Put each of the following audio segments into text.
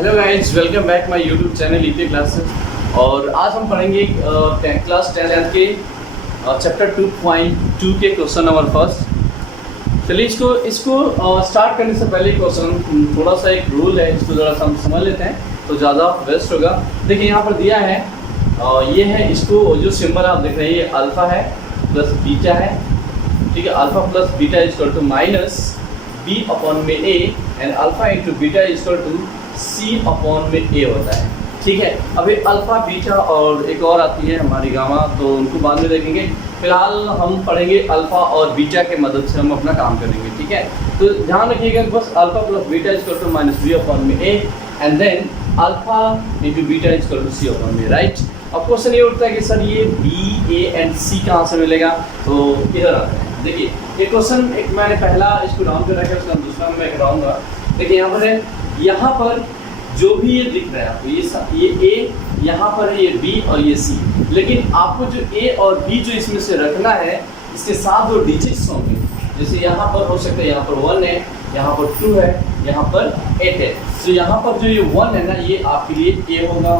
Hello guys, welcome back my YouTube channel EP classes. और आज हम पढ़ेंगे क्लास 10 के चैप्टर 2.2 के क्वेश्चन नंबर फर्स्ट। चलिए इसको स्टार्ट करने से पहले क्वेश्चन थोड़ा सा एक रूल है, इसको ज़रा सा हम समझ लेते हैं तो ज़्यादा बेस्ट होगा। देखिए यहाँ पर दिया है ये है, इसको जो सिंबल आप देख रहे हैं ये अल्फ़ा है प्लस बीटा है, ठीक है। Alpha plus beta is equal to minus B upon में A and alpha into beta is equal to C upon में ए होता है, ठीक है। अभी अल्फ़ा बीटा और एक और आती है हमारी गामा, तो उनको बाद में देखेंगे। फिलहाल हम पढ़ेंगे अल्फ़ा और बीटा के मदद से हम अपना काम करेंगे, ठीक है। तो ध्यान रखिएगा बस alpha plus beta is equal to minus B upon में A and then alpha into beta is equal to C upon में, राइट। अब क्वेश्चन ये उठता है कि सर ये बी ए एंड सी कहाँ से मिलेगा, तो इधर आता है। देखिए ये क्वेश्चन एक मैंने पहला इसको राउंड कर रखा है, उसका दूसरा मैं कराऊंगा। देखिए यहाँ पर है, यहाँ पर जो भी ये दिख रहा है आपको, ये ए, यहाँ पर है ये बी और ये सी, लेकिन आपको जो ए और बी जो इसमें से रखना है, इसके साथ जो डिजिट्स होंगे, जैसे यहाँ पर हो सकता है यहाँ पर 1 है, यहाँ पर 2 है, यहाँ पर 8 है। तो यहाँ पर जो ये 1 है ना, ये आपके लिए ए होगा।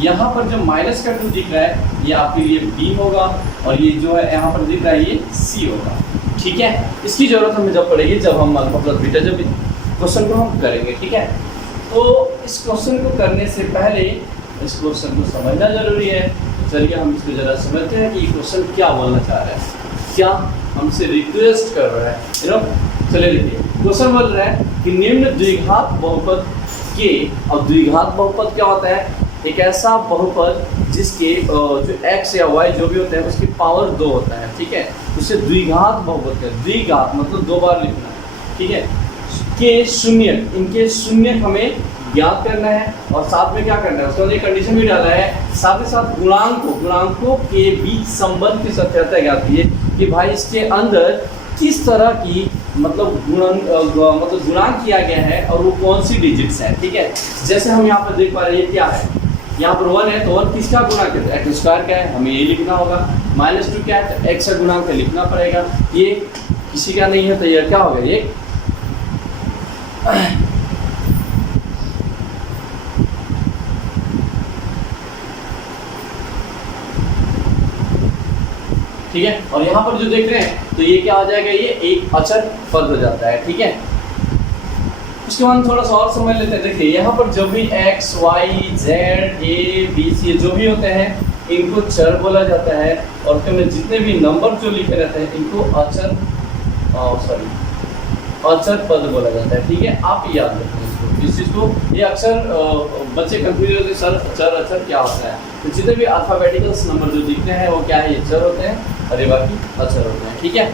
यहाँ पर जो माइनस का 2 दिख रहा है ये आपके लिए बी होगा, और ये जो है यहाँ पर दिख रहा है ये सी होगा, ठीक है। इसकी ज़रूरत हमें जब पड़ेगी जब हम अल्फा प्लस बीटा जब क्वेश्चन को हम करेंगे, ठीक है। तो इस क्वेश्चन को करने से पहले इस क्वेश्चन को समझना जरूरी है। तो चलिए हम इसको ज़रा समझते हैं कि ये क्वेश्चन क्या बोलना चाह रहा है, क्या हमसे रिक्वेस्ट कर रहा है, यू नो। चलिए देखिए क्वेश्चन बोल रहा है कि निम्न द्विघात बहुपद के, और द्विघात बहुपद क्या होता है, एक ऐसा बहुपद जिसके जो x या y जो भी होते हैं उसकी पावर 2 होता है, ठीक है। उसे द्विघात बहुपद का, द्विघात मतलब 2 बार लिखना है, ठीक है। के शून्य, इनके शून्य हमें ज्ञात करना है, और साथ में क्या करना है, उसका कंडीशन भी डाला है, साथ ही साथ गुणांकों के बीच संबंध की सत्यता ज्ञात की है कि भाई इसके अंदर किस तरह की मतलब गुणांक किया गया है और वो कौन सी डिजिट्स हैं, ठीक है। जैसे हम यहाँ पर देख पा रहे हैं ये क्या है, यहाँ पर 1 है तो 1 किसका गुणांक है, एक्स स्क्वायर का है, हमें ये लिखना होगा। -2 क्या है, तो एक्स का गुणांक लिखना पड़ेगा, ये किसी का नहीं है तो ये क्या होगा, ये ठीक है। और यहाँ पर जो देख रहे हैं तो ये क्या हो जाएगा, ये एक अचर पद हो जाता है, ठीक है। उसके बाद थोड़ा सा और समझ लेते हैं। देखिए यहाँ पर जो भी x, y, z, a, b, c जो भी होते हैं इनको चर बोला जाता है, और उसके में जितने भी नंबर जो लिखे रहते हैं इनको अचर पद बोला जाता है, ठीक है। आप याद रखें इसको, इस चीज़ को। ये अक्सर बच्चे कंफ्यूज होते हैं, सर चर अचर क्या होता है। तो जितने भी अल्फ़ाबेटिकल्स नंबर जो दिखते हैं वो क्या है, ये चर होते हैं, और ये बाकी अचर होते हैं, ठीक है।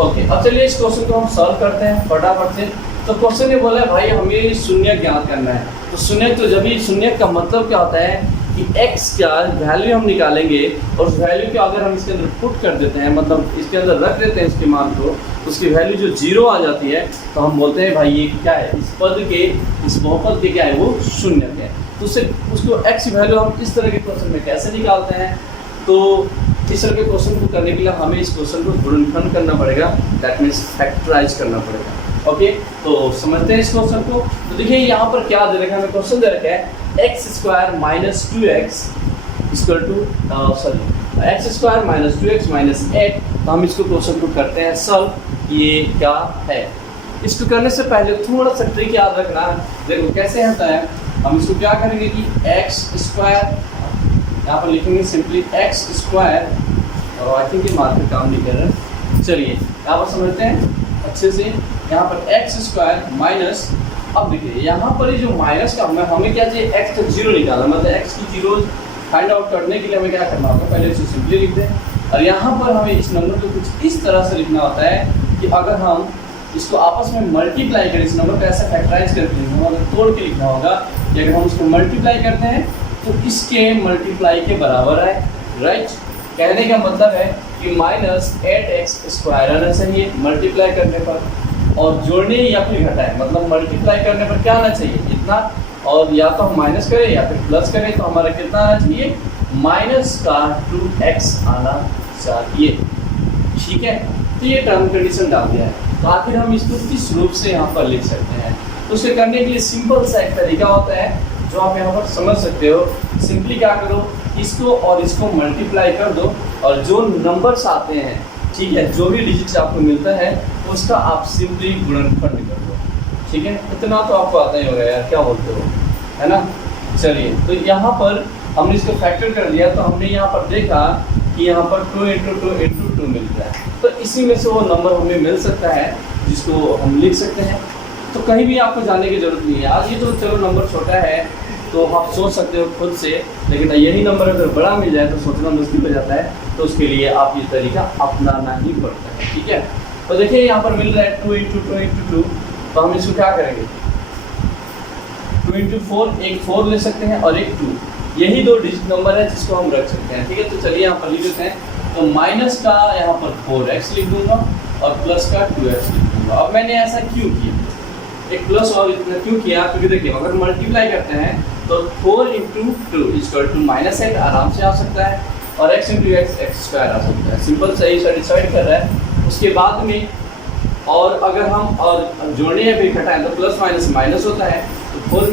ओके, अब चलिए इस क्वेश्चन को हम सॉल्व करते हैं फटाफट से। तो क्वेश्चन ये बोला है भाई हमें शून्य ज्ञात करना है। तो शून्य, तो जब भी शून्य का मतलब क्या होता है कि x का वैल्यू हम निकालेंगे, और उस वैल्यू को अगर हम इसके अंदर पुट कर देते हैं, मतलब इसके अंदर रख देते हैं इसके मान को, उसकी वैल्यू जो 0 आ जाती है, तो हम बोलते हैं भाई ये क्या है, इस पद के, इस बहुपद के क्या है, वो शून्य है। तो उसको x वैल्यू हम इस तरह के क्वेश्चन में कैसे निकालते हैं, तो इस तरह के क्वेश्चन को करने के लिए हमें इस क्वेश्चन को गुणनखंड करना पड़ेगा, दैट मीन्स फैक्टराइज करना पड़ेगा। ओके, तो समझते हैं इस क्वेश्चन को। तो देखिए यहाँ पर क्या दे रखा है, हमें क्वेश्चन दे रखा है x square minus 2x equal to x square minus 2x minus 8। तो हम इसको क्वेश्चन को करते हैं सॉल्व, ये क्या है। इसको करने से पहले थोड़ा सा ट्रिक याद रखना, देखो कैसे होता है। हम इसको क्या करेंगे कि x स्क्वायर यहाँ पर लिखेंगे सिंपली x स्क्वायर, और आई थिंक ये मार्कर काम नहीं कर रहा। चलिए यहाँ पर समझते हैं अच्छे से। यहाँ पर x स्क्वायर माइनस, अब देखिए यहाँ पर ये जो माइनस का हमें क्या चाहिए, x तक 0 निकालना, मतलब x की 0 फाइंड आउट करने के लिए हमें क्या करना होगा, पहले इसे सिंपली लिख दें। और यहाँ पर हमें इस नंबर को कुछ इस तरह से लिखना होता है कि अगर हम इसको आपस में मल्टीप्लाई करें, इस नंबर को ऐसा फैक्टराइज करके लिखना होगा, तोड़ के लिखना होगा कि अगर हम इसको मल्टीप्लाई करते हैं तो इसके मल्टीप्लाई के बराबर है, राइट। कहने का मतलब है कि -8x स्क्वायर आना चाहिए मल्टीप्लाई करने पर, और जोड़ने या फिर घटाएं, मतलब मल्टीप्लाई करने पर क्या आना चाहिए, इतना, और या तो हम माइनस करें या फिर प्लस करें, तो हमारा कितना आना चाहिए, -2x आना चाहिए, ठीक है। तो ये टर्म कंडीशन डाल दिया है। तो आखिर हम इसको किस रूप से यहाँ पर लिख सकते हैं, तो तो उसे करने के लिए सिंपल सा एक तरीका होता है जो आप यहाँ पर समझ सकते हो। सिंपली क्या करो, इसको और इसको मल्टीप्लाई कर दो और जो नंबर्स आते हैं, ठीक है, जो भी डिजिट्स आपको मिलता है उसका आप सिंपली गुणनखंड कर दो। ठीक है, इतना तो आपको आता ही होगा यार, क्या बोलते हो, है ना। चलिए, तो यहाँ पर हमने इसको फैक्टर कर दिया, तो हमने यहाँ पर देखा कि यहाँ पर 2 × 2 × 2 मिलता है। तो इसी में से वो नंबर हमें मिल सकता है जिसको हम लिख सकते हैं। तो कहीं भी आपको जाने की ज़रूरत नहीं है। आज ये तो चलो नंबर छोटा है तो आप सोच सकते हो खुद से, लेकिन यही नंबर अगर बड़ा मिल जाए तो सोचना मुश्किल हो जाता है। तो उसके लिए आप ये तरीका अपनाना ही पड़ता है। ठीक है, तो देखिए यहाँ पर मिल रहा है 2 × 2 × 2, तो हम इसको क्या करेंगे, 2 × 4, एक 4 ले सकते हैं और एक 2, यही दो डिजिट नंबर है जिसको हम रख सकते हैं। ठीक है, तो चलिए यहाँ पर लिख देते हैं। तो माइनस का यहाँ पर 4x लिख दूंगा और प्लस का 2x लिख दूंगा। अब मैंने ऐसा क्यों किया, एक प्लस और इतना क्यों किया, क्योंकि देखिए अगर मल्टीप्लाई करते हैं तो 4 × 2 -8 आराम से आ सकता है और x × x x² आ सकता है। सिंपल सही सेटिस्फाइड कर रहा है। उसके बाद में और अगर हम और जोड़ने या फिर घटाएं तो प्लस माइनस माइनस होता है। तो 4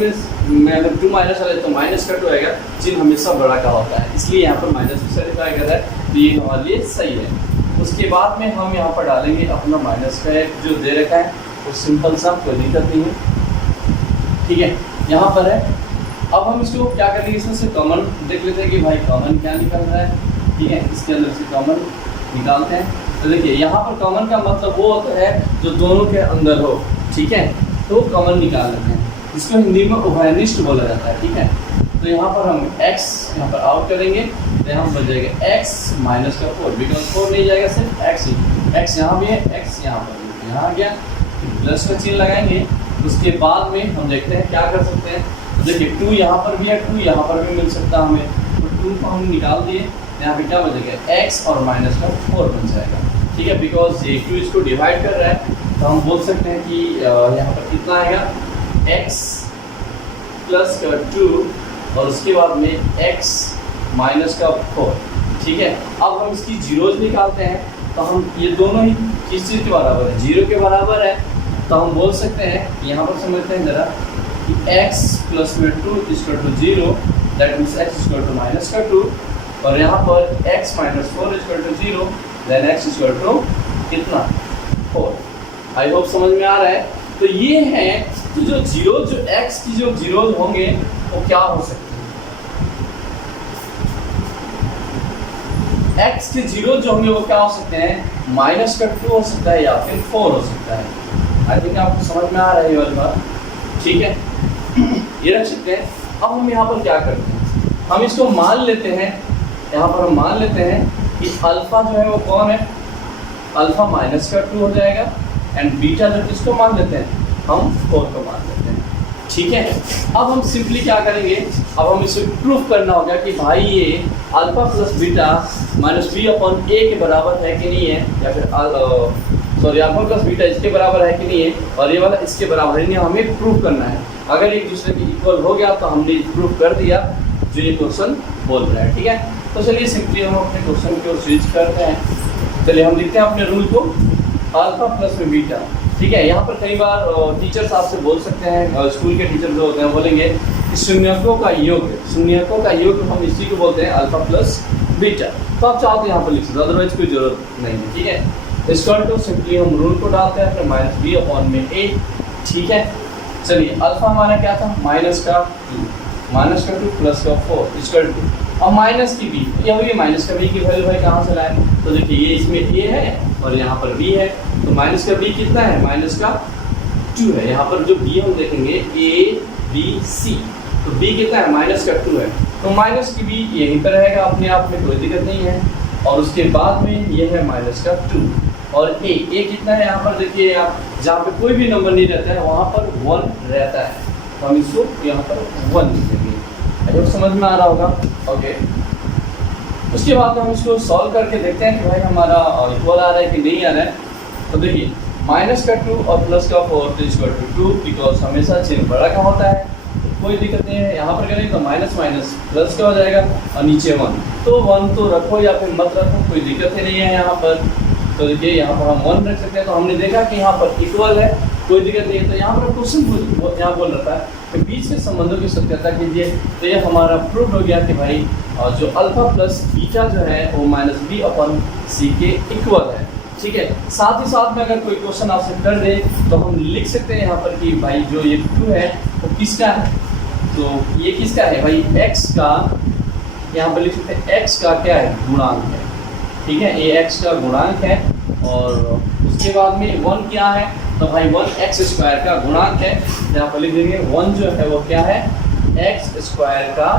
में अगर 2 माइनस वाले तो माइनस का 2 आएगा, चिन्ह हमेशा बड़ा का होता है, इसलिए यहाँ पर माइनस भी सेटिस्फाई कर रहा है, तो ये हमारे लिए सही है। उसके बाद में हम यहाँ पर डालेंगे अपना माइनस का एक जो दे रखा है, तो सिंपल सा, कोई दिक्कत नहीं है। ठीक है, यहाँ पर है। अब हम इसको क्या करेंगे, इसमें से कॉमन देख लेते हैं कि भाई कॉमन क्या निकल रहा है। ठीक है, इसके अंदर से कॉमन निकालते हैं। तो देखिए यहाँ पर कॉमन का मतलब वो होता है जो दोनों के अंदर हो। ठीक है, तो कॉमन निकाल लेते हैं, जिसको हिंदी में उभयनिष्ठ बोला जाता है। ठीक है, तो यहाँ पर हम x यहाँ पर आउट करेंगे, तो यहाँ बच जाएगा x माइनस का 4, बिकॉज 4 नहीं जाएगा, सिर्फ x ही, x यहाँ भी है, x यहाँ पर भी, यहाँ आ गया, प्लस का चिन्ह लगाएंगे। उसके बाद में हम देखते हैं क्या कर सकते हैं। तो देखिए 2 यहाँ पर भी है, 2 यहाँ पर भी मिल सकता है हमें, तो 2 को हम निकाल दिए, यहाँ पे क्या बचेगा, x और माइनस का 4 बन जाएगा। ठीक है, बिकॉज ये 2 इसको डिवाइड कर रहा है, तो हम बोल सकते हैं कि यहाँ पर कितना आएगा, x प्लस का 2 और उसके बाद में x माइनस का 4। ठीक है, अब हम इसकी जीरोज निकालते हैं, तो हम ये दोनों ही किस चीज़ के बराबर है, 0 के बराबर है। तो हम बोल सकते हैं, यहाँ पर समझते हैं ज़रा कि x प्लस में 2 = 0, दैट मीन्स x = माइनस का 2, और यहाँ पर x माइनस 4 = 0, देन x = कितना, 4। आई होप समझ में आ रहा है। तो ये है जो जीरो, जो x की जो जीरोज होंगे वो क्या हो सकते हैं, x के जीरो जो होंगे वो क्या हो सकते हैं, माइनस का 2 हो सकता है या फिर 4 हो सकता है। आई थिंक आपको समझ में आ रहा है ये वाली बात। ठीक है, ये रख सकते हैं। अब हम यहाँ पर क्या करते हैं, हम इसको मान लेते हैं, यहाँ पर हम मान लेते हैं कि अल्फा जो है वो कौन है, अल्फा माइनस का 2 हो जाएगा, एंड बीटा जो किसको मान लेते हैं, हम 4 को मान लेते हैं। ठीक है, अब हम सिंपली क्या करेंगे, अब हम इसे प्रूफ करना होगा कि भाई ये alpha plus beta minus b/a के बराबर है कि नहीं है, या फिर अल्फा प्लस बीटा इसके बराबर है कि नहीं है, और ये वाला इसके बराबर है नहीं, हमें प्रूफ करना है। अगर एक दूसरे के इक्वल हो गया तो हमने प्रूफ कर दिया जो ये क्वेश्चन बोल रहा है। ठीक है, तो चलिए सिंपली हम अपने क्वेश्चन की ओर स्विच करते हैं। चलिए हम लिखते हैं अपने रूल को, अल्फा प्लस में बीटा। ठीक है, यहाँ पर कई बार टीचर्स आपसे बोल सकते हैं, स्कूल के टीचर जो होते हैं बोलेंगे कि शून्यकों का योग, शून्यकों का योग हम इसी को बोलते हैं अल्फा प्लस बीटा। तो आप चाहो तो यहाँ पर लिख सकते, अदरवाइज कोई जरूरत नहीं है। ठीक है, इसका तो सिंपली हम रूल को डालते हैं, फिर -b/a। ठीक है, चलिए अल्फा हमारा क्या था, माइनस का 2 प्लस का 4 = 2। अब माइनस की b, यह हुई माइनस का b की वैल्यू भाई कहाँ से लाए, तो देखिए ये इसमें a है और यहाँ पर b है, तो माइनस का b कितना है, माइनस का 2 है। यहाँ पर जो b हम देखेंगे a b c, तो b कितना है, माइनस का 2 है, तो माइनस की b यहीं पर रहेगा, अपने आप में कोई दिक्कत नहीं है। और उसके बाद में ये है माइनस का 2 और a कितना है, यहाँ पर देखिए आप, जहाँ पे कोई भी नंबर नहीं रहता है वहाँ पर 1 रहता है, तो हम इसको यहाँ पर 1 लिखेंगे। तो समझ में आ रहा होगा। ओके, उसके बाद हम इसको सॉल्व करके देखते हैं कि भाई हमारा इक्वल आ रहा है कि नहीं आ रहा है। तो देखिए माइनस का 2 और प्लस का 4 = 2, बिकॉज हमेशा चिन्ह बड़ा का होता है, तो कोई दिक्कत नहीं है। यहाँ पर करेंगे तो माइनस माइनस प्लस का हो जाएगा और नीचे 1, तो 1 तो रखो या फिर मत रखो, कोई दिक्कत ही नहीं है यहाँ पर। तो देखिए यहाँ पर हम 1 रख सकते हैं। तो हमने देखा कि यहाँ पर इक्वल है, कोई दिक्कत नहीं है। तो यहाँ पर क्वेश्चन यहाँ बोल रहा था कि बीच के संबंधों की सत्यता कीजिए। तो ये हमारा प्रूव हो गया कि भाई जो अल्फा प्लस बीटा जो है वो -b/c के इक्वल है। ठीक है, साथ ही साथ में अगर कोई क्वेश्चन आपसे कर दे तो हम लिख सकते हैं यहाँ पर कि भाई जो ये 2 है वो किसका है। तो ये किसका है भाई, x का, यहाँ पर लिख सकते हैं x का क्या है, गुणांक है। ठीक है, ये x का गुणांक है। और उसके बाद में 1 क्या है, तो भाई 1x² का गुणांक है। यहाँ पर लिख देंगे 1 जो है वो क्या है, x² का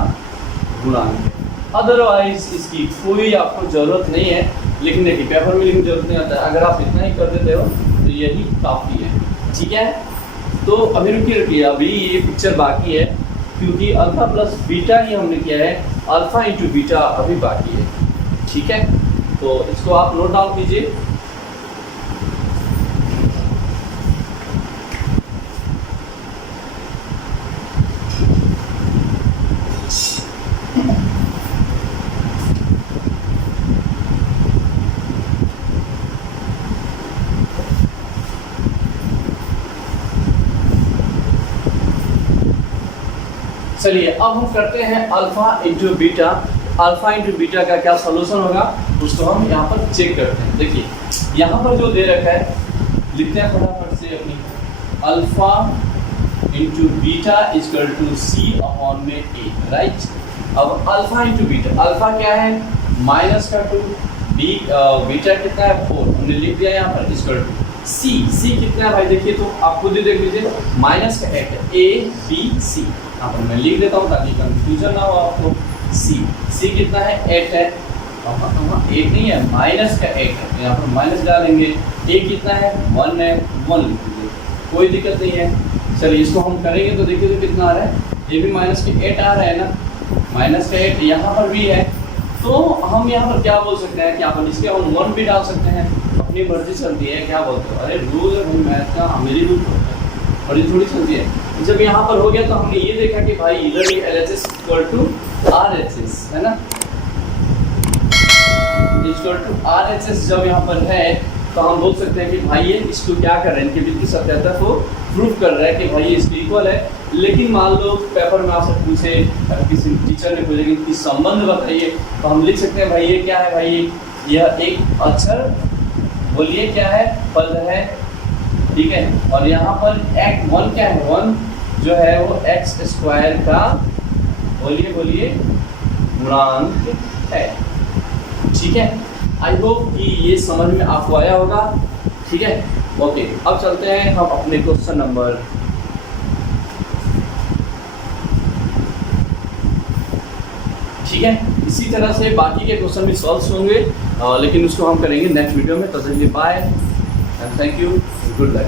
गुणांक है। अदरवाइज इसकी कोई आपको ज़रूरत नहीं है लिखने की, पेपर में लिखने की जरूरत नहीं आता है। अगर आप इतना ही कर देते हो तो यही काफ़ी है। ठीक है, तो अभी रुकिए, अभी ये पिक्चर बाकी है क्योंकि अल्फा प्लस बीटा ही हमने किया है, अल्फा इंटू बीटा अभी बाकी है। ठीक है, तो इसको आप नोट डाउन कीजिए। चलिए अब हम करते हैं alpha into beta. Alpha into beta का क्या सॉल्यूशन होगा उसको हम यहाँ पर चेक करते हैं। देखिए यहाँ पर जो दे रखा है, लिखते हैं फटाफट से अपनी, alpha into beta equal to c/a, right. अब अल्फा इंटू बीटा, अल्फा क्या है -2, बीटा कितना है 4, हमने लिख दिया यहाँ पर इक्वल टू c कितना है भाई, देखिए तो आप खुद ही देख लीजिए, माइनस का 1 है, a b c। यहाँ पर मैं लिख देता हूँ ताकि कंफ्यूजन ना हो आपको। c कितना है 8 है, 8 नहीं है, माइनस का 8 है, यहाँ पर माइनस डालेंगे। a कितना है 1 है, 1 लिख दीजिए, कोई दिक्कत नहीं है। चलिए इसको हम करेंगे तो देखिए तो कितना आ रहा है, ये भी माइनस के 8 आ रहा है ना, माइनस का 8 यहाँ पर भी है। तो हम यहाँ पर क्या बोल सकते हैं कि आप इसके हम 1 भी डाल सकते हैं, अपनी मर्जी चलती है। क्या बोलते हो, अरे रूल है मैथ का, मेरी रूल बड़ी थोड़ी चलती है। जब यहाँ पर हो गया तो हमने ये देखा कि भाई इधर भी LHS इक्वल टू RHS है ना, इक्वल टू RHS जब यहाँ पर है तो हम बोल सकते हैं कि भाई ये इसको क्या कर रहे हैं, इनके बीच की सत्यता को प्रूव कर रहा है कि भाई ये इसके इक्वल है। लेकिन मान लो पेपर में आपसे पूछे, किसी टीचर ने पूछे कि इनकी संबंध बताइए, तो हम लिख सकते हैं भाई ये क्या है, भाई यह एक अक्षर, बोलिए क्या है, पद है। ठीक है, और यहाँ पर 1 क्या है, 1 जो है वो x² का, बोलिए गुणांक है। ठीक है, आई होप कि ये समझ में आपको आया होगा। ठीक है, ओके, अब चलते हैं हम अपने क्वेश्चन नंबर, ठीक है। इसी तरह से बाकी के क्वेश्चन भी सॉल्व होंगे, लेकिन उसको हम करेंगे नेक्स्ट वीडियो में। तब तक के लिए bye and thank you, good luck.